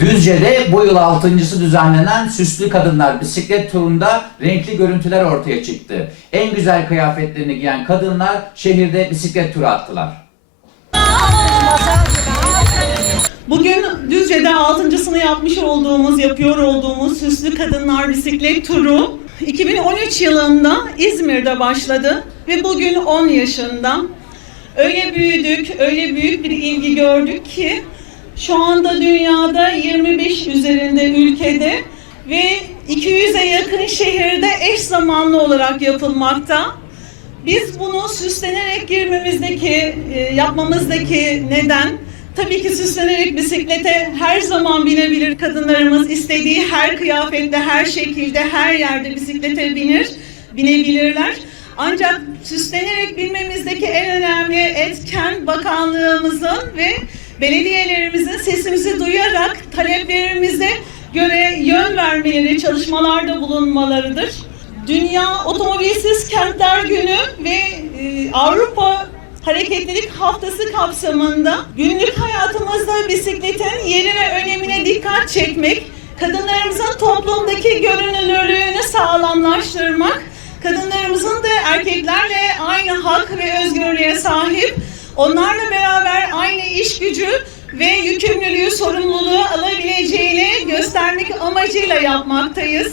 Düzce'de bu yıl altıncısı düzenlenen Süslü Kadınlar bisiklet turunda renkli görüntüler ortaya çıktı. En güzel kıyafetlerini giyen kadınlar şehirde bisiklet turu attılar. Bugün Düzce'de altıncısını yapmış olduğumuz, yapıyor olduğumuz Süslü Kadınlar Bisiklet Turu 2013 yılında İzmir'de başladı ve bugün 10 yaşında. Öyle büyüdük, öyle büyük bir ilgi gördük ki şu anda dünyada 25 üzerinde ülkede ve 200'e yakın şehirde eş zamanlı olarak yapılmakta. Biz bunu süslenerek girmemizdeki, e, yapmamızdaki neden tabii ki süslenerek bisiklete her zaman binebilir kadınlarımız. istediği her kıyafette, her şekilde, her yerde bisiklete binir, binebilirler. Ancak süslenerek binmemizdeki en önemli etken bakanlığımızın ve belediyelerimizin sesimizi duyarak taleplerimize göre yön vermeleri, çalışmalarda bulunmalarıdır. Dünya Otomobilsiz Kentler Günü ve e, Avrupa Hareketlilik Haftası kapsamında günlük hayatımızda bisikletin yeri ve önemine dikkat çekmek, kadınlarımızın toplumdaki görünürlüğünü sağlamlaştırmak, kadınlarımızın da erkeklerle aynı hak ve özgürlüğe sahip, onlarla beraber aynı ve yükümlülüğü, sorumluluğu alabileceğini göstermek amacıyla yapmaktayız.